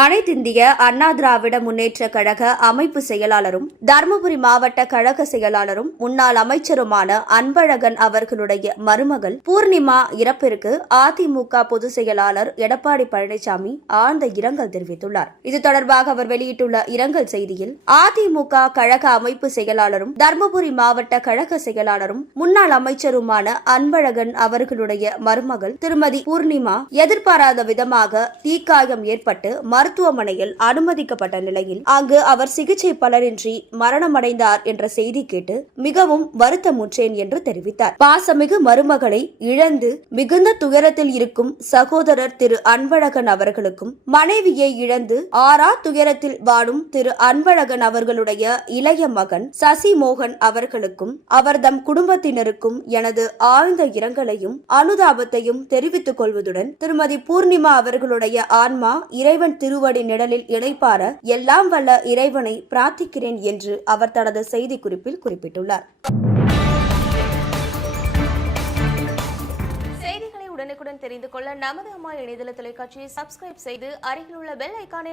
அனைத்திந்திய அண்ணா திராவிட முன்னேற்ற கழக அமைப்பு செயலாளரும் தருமபுரி மாவட்ட கழக செயலாளரும் முன்னாள் அமைச்சருமான அன்பழகன் அவர்களுடைய மருமகள் பூர்ணிமா இறப்பிற்கு அதிமுக பொதுச் செயலாளர் எடப்பாடி பழனிசாமி ஆழ்ந்த இரங்கல் தெரிவித்துள்ளார். இது தொடர்பாக அவர் வெளியிட்டுள்ள இரங்கல் செய்தியில், அதிமுக கழக அமைப்பு செயலாளரும் தருமபுரி மாவட்ட கழக செயலாளரும் முன்னாள் அமைச்சருமான அன்பழகன் அவர்களுடைய மருமகள் திருமதி பூர்ணிமா எதிர்பாராத விதமாக தீக்காயம் ஏற்பட்டு மருத்துவமனையில் அனுமதிக்கப்பட்ட நிலையில் அங்கு அவர் சிகிச்சை பலனின்றி மரணமடைந்தார் என்ற செய்தி கேட்டு மிகவும் வருத்தமுற்றேன் என்று தெரிவித்தார். பாசமிகு மருமகளை இழந்து மிகுந்த துயரத்தில் இருக்கும் சகோதரர் திரு அன்பழகன் அவர்களுக்கும், மனைவியை இழந்து ஆறா துயரத்தில் வாடும் திரு அன்பழகன் அவர்களுடைய இளைய மகன் சசி மோகன் அவர்களுக்கும் அவர்தம் குடும்பத்தினருக்கும் எனது ஆழ்ந்த இரங்கலையும் அனுதாபத்தையும் தெரிவித்துக் கொள்வதுடன் திருமதி பூர்ணிமா அவர்களுடைய ஆன்மா இறைவன் திருவடி நிழலில் இளைப்பார எல்லாம் வல்ல இறைவனை பிரார்த்திக்கிறேன் என்று அவர் தனது செய்திக்குறிப்பில் குறிப்பிட்டுள்ளார். செய்திகளை உடனுக்குடன் தெரிந்து கொள்ள நமது அம்மா இணையதள தொலைக்காட்சியை சப்ஸ்கிரைப் செய்து அருகில் உள்ள பெல் ஐகானை